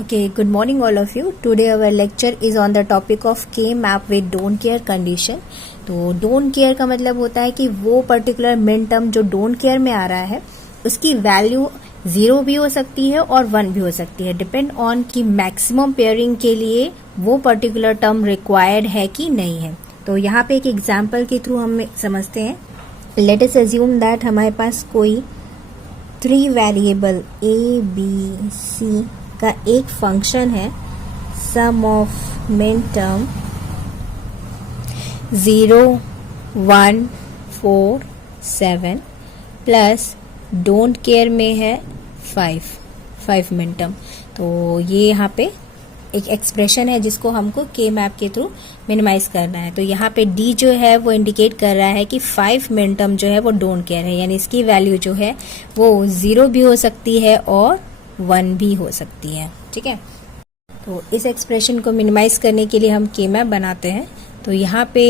Okay, good morning all of you. Today our lecture is on the topic of K-map with don't care condition. तो don't care का मतलब होता है कि वो पर्टिकुलर मिन टर्म जो don't care में आ रहा है उसकी वैल्यू 0 भी हो सकती है और 1 भी हो सकती है, डिपेंड ऑन कि मैक्सिमम पेयरिंग के लिए वो पर्टिकुलर टर्म रिक्वायर्ड है कि नहीं है. तो यहाँ पे एक एग्जाम्पल के थ्रू हम समझते हैं. लेट अस अज्यूम दैट हमारे पास कोई 3 वेरिएबल a b c का एक फंक्शन है. Sum of min term 0 1 4 7 plus don't care में है 5 मिन टर्म. तो ये यहाँ पे एक एक्सप्रेशन है जिसको हमको के मैप के थ्रू मिनिमाइज करना है. तो यहाँ पे डी जो है वो इंडिकेट कर रहा है कि 5 मिन टर्म जो है वो डोंट केयर है, यानी इसकी वैल्यू जो है वो 0 भी हो सकती है और 1 भी हो सकती है. ठीक है, तो इस एक्सप्रेशन को मिनिमाइज करने के लिए हम के मैप बनाते हैं. तो यहाँ पे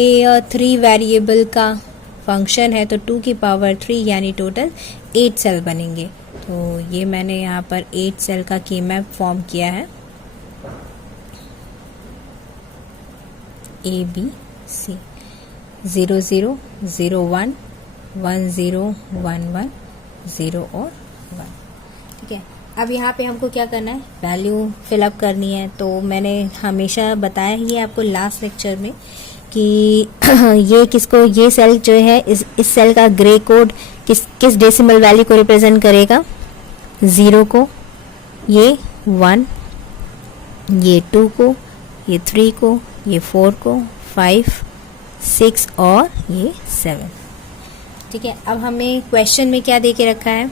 3 वेरिएबल का फंक्शन है, तो 2 की पावर 3 यानी टोटल 8 सेल बनेंगे. तो ये मैंने यहाँ पर 8 सेल का के मैप फॉर्म किया है. ए बी सी 0 0 0 1 1 0 1 1 0 और 1. ठीक है, अब यहाँ पे हमको क्या करना है, वैल्यू फिलअप करनी है. तो मैंने हमेशा बताया ही है आपको लास्ट लेक्चर में कि ये सेल जो है इस सेल का ग्रे कोड किस डेसिमल वैल्यू को रिप्रेजेंट करेगा. 0 को, ये 1, ये 2 को, ये 3 को, ये 4 को, 5 6 और ये 7. ठीक है, अब हमें क्वेश्चन में क्या दे के रखा है,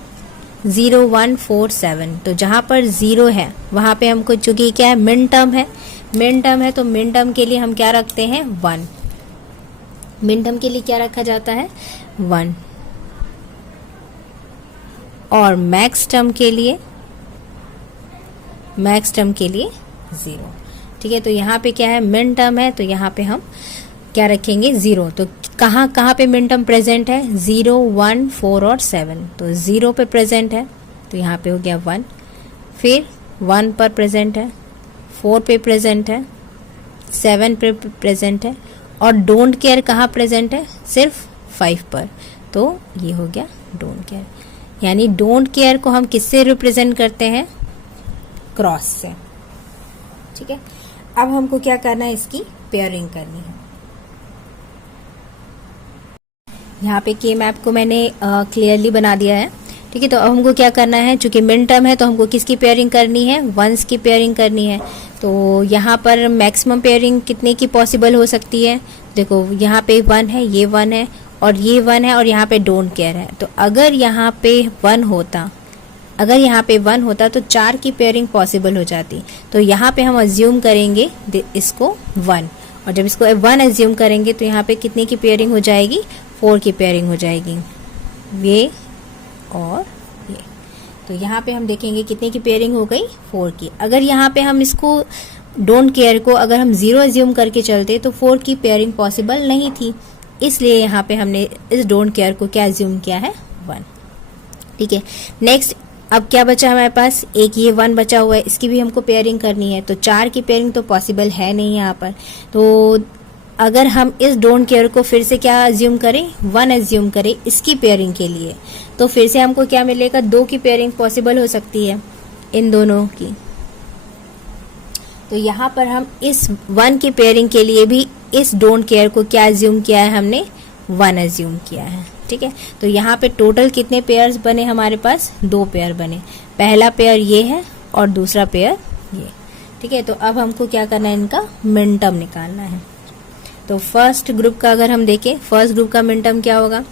0 1 4 7. तो जहाँ पर 0 है वहाँ पे हमको, चूंकि क्या है मिन टर्म है, तो मिन टर्म के लिए हम क्या रखते हैं 1. मिन टर्म के लिए क्या रखा जाता है 1, और मैक्स टर्म के लिए 0. ठीक है, तो यहाँ पे क्या है मिन टर्म है, तो यहाँ पे हम क्या रखेंगे 0. तो कहाँ पे मिन टर्म प्रेजेंट है, 0 1 4 और 7. तो 0 पे प्रेजेंट है, तो यहाँ पे हो गया 1. फिर 1 पर प्रेजेंट है, 4 पे प्रेजेंट है, 7 पे प्रेजेंट है, और डोंट केयर कहाँ प्रेजेंट है, सिर्फ 5 पर. तो ये हो गया डोंट केयर. यानी डोंट केयर को हम किससे रिप्रेजेंट करते हैं, क्रॉस से. ठीक है, अब हमको क्या करना है, इसकी पेयरिंग करनी है. यहाँ पे के मैप को मैंने क्लियरली बना दिया है. ठीक है, तो अब हमको क्या करना है, चूंकि मिन टर्म है तो हमको किसकी पेयरिंग करनी है, 1s की पेयरिंग करनी है. तो यहाँ पर मैक्सिमम पेयरिंग कितने की पॉसिबल हो सकती है, देखो यहाँ पे 1 है, ये 1 है और ये 1 है, और यहाँ पे डोंट केयर है. तो अगर यहाँ पे 1 होता तो 4 की पेयरिंग पॉसिबल हो जाती. तो यहाँ पे हम अज्यूम करेंगे इसको 1, और जब इसको 1 अज्यूम करेंगे तो यहाँ पे कितने की पेयरिंग हो जाएगी, 4 की पेयरिंग हो जाएगी, ये और ये. तो यहाँ पे हम देखेंगे कितने की पेयरिंग हो गई, 4 की. अगर यहाँ पे हम इसको डोंट केयर को अगर हम 0 अज्यूम करके चलते तो 4 की पेयरिंग पॉसिबल नहीं थी, इसलिए यहाँ पे हमने इस डोंट केयर को क्या अज्यूम किया है, 1. ठीक है, नेक्स्ट अब क्या बचा हमारे पास, एक ये 1 बचा हुआ है, इसकी भी हमको पेयरिंग करनी है. तो 4 की पेयरिंग तो पॉसिबल है नहीं यहाँ पर. तो अगर हम इस डोंट केयर को फिर से क्या अज्यूम करें, 1 अज्यूम करें इसकी पेयरिंग के लिए, तो फिर से हमको क्या मिलेगा, 2 की पेयरिंग पॉसिबल हो सकती है इन दोनों की. तो यहाँ पर हम इस 1 की पेयरिंग के लिए भी इस डोंट केयर को क्या अज्यूम किया है, हमने 1 अज्यूम किया है. ठीक है, तो यहाँ पे टोटल कितने पेयर्स बने हमारे पास, 2 पेयर बने. पहला पेयर ये है और दूसरा पेयर ये. ठीक है, तो अब हमको क्या करना है, इनका मिन टर्म निकालना है. तो फर्स्ट ग्रुप का अगर हम देखें, फर्स्ट ग्रुप का मिन टर्म क्या होगा,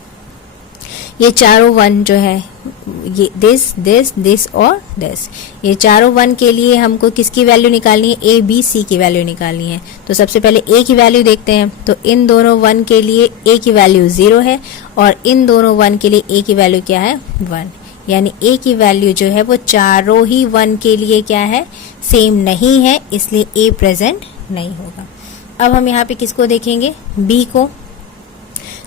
ये चारों 1 जो है, ये दिस और दिस, ये चारों 1 के लिए हमको किसकी वैल्यू निकालनी है, ए बी सी की वैल्यू निकालनी है. तो सबसे पहले ए की वैल्यू देखते हैं. तो इन दोनों 1 के लिए ए की वैल्यू 0 है, और इन दोनों 1 के लिए ए की वैल्यू क्या है, 1. यानी ए की वैल्यू जो है वो चारों ही 1 के लिए क्या है, सेम नहीं है, इसलिए ए प्रेजेंट नहीं होगा. अब हम यहाँ पे किसको देखेंगे, बी को.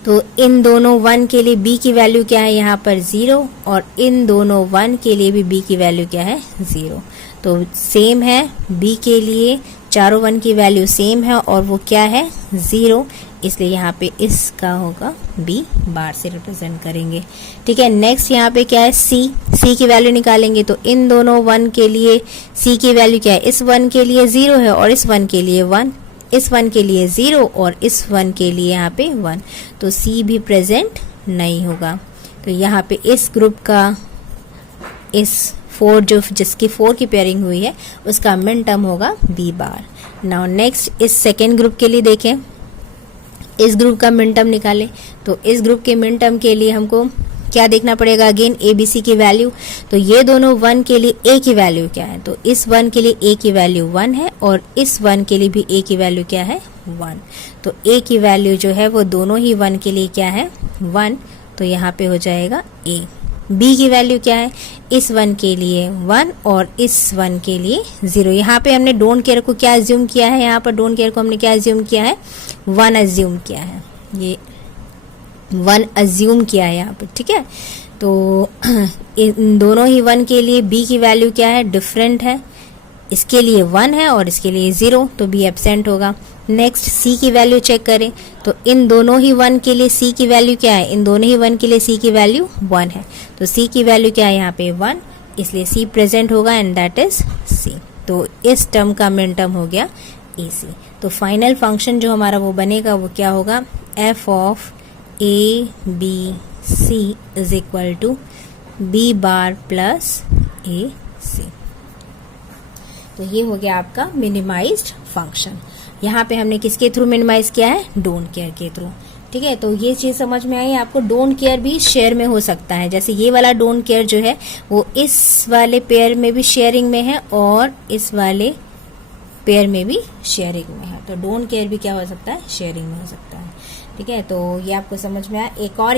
तो इन दोनों 1 के लिए b की वैल्यू क्या है यहाँ पर 0 और इन दोनों 1 के लिए भी b की वैल्यू क्या है 0। तो सेम है बी के लिए, चारों 1 की वैल्यू सेम है और वो क्या है 0, इसलिए यहाँ पे इसका होगा बी बार से रिप्रेजेंट करेंगे। ठीक है, नेक्स्ट यहाँ पे क्या है सी की वैल्यू निकालेंगे। तो इन दोनों 1 के लिए सी की वैल्यू क्या है, इस 1 के लिए 0 है और इस 1 के लिए 1, इस 1 के लिए 0 और इस 1 के लिए यहाँ पे 1, तो सी भी प्रेजेंट नहीं होगा। तो यहाँ पे इस ग्रुप का इस 4 जो जिसकी 4 की पेयरिंग हुई है उसका मिन टर्म होगा बी बार। नाउ नेक्स्ट इस सेकेंड ग्रुप के लिए देखें, इस ग्रुप का मिन टर्म निकालें। तो इस ग्रुप के मिन टर्म के लिए हमको क्या देखना पड़ेगा, अगेन ए बी सी की वैल्यू। तो ये दोनों 1 के लिए ए की वैल्यू क्या है, तो इस 1 के लिए ए की वैल्यू 1 है और इस 1 के लिए भी ए की वैल्यू क्या है 1। तो ए की वैल्यू जो है वो दोनों ही 1 के लिए क्या है 1, तो यहाँ पे हो जाएगा ए। बी की वैल्यू क्या है, इस 1 के लिए 1 और इस 1 के लिए 0। यहाँ पे हमने डोंट केयर को क्या अज्यूम किया है, यहाँ पर डोंट केयर को हमने क्या अज्यूम किया है 1 अज्यूम किया है, ये 1 अज्यूम किया है यहाँ पे। ठीक है, तो इन दोनों ही 1 के लिए बी की वैल्यू क्या है डिफरेंट है, इसके लिए 1 है और इसके लिए 0, तो बी एब्सेंट होगा। नेक्स्ट सी की वैल्यू चेक करें। तो इन दोनों ही 1 के लिए सी की वैल्यू क्या है, इन दोनों ही 1 के लिए सी की वैल्यू 1 है, तो सी की वैल्यू क्या है यहाँ पे 1, इसलिए सी प्रेजेंट होगा एंड दैट इज सी। तो इस टर्म का मिन टर्म हो गया ए सी। तो फाइनल फंक्शन जो हमारा वो बनेगा वो क्या होगा, F of A B C is equal to B bar plus A C. तो ये हो गया आपका मिनिमाइज्ड फंक्शन। यहाँ पे हमने किसके थ्रू मिनिमाइज किया है, डोंट केयर के थ्रू। ठीक है, तो ये चीज समझ में आई आपको। डोंट केयर भी शेयर में हो सकता है, जैसे ये वाला डोंट केयर जो है वो इस वाले पेयर में भी शेयरिंग में है और इस वाले पेयर में भी शेयरिंग में है। तो डोंट केयर भी क्या हो सकता है, शेयरिंग में हो सकता है। ठीक है, तो ये आपको समझ में आया। एक और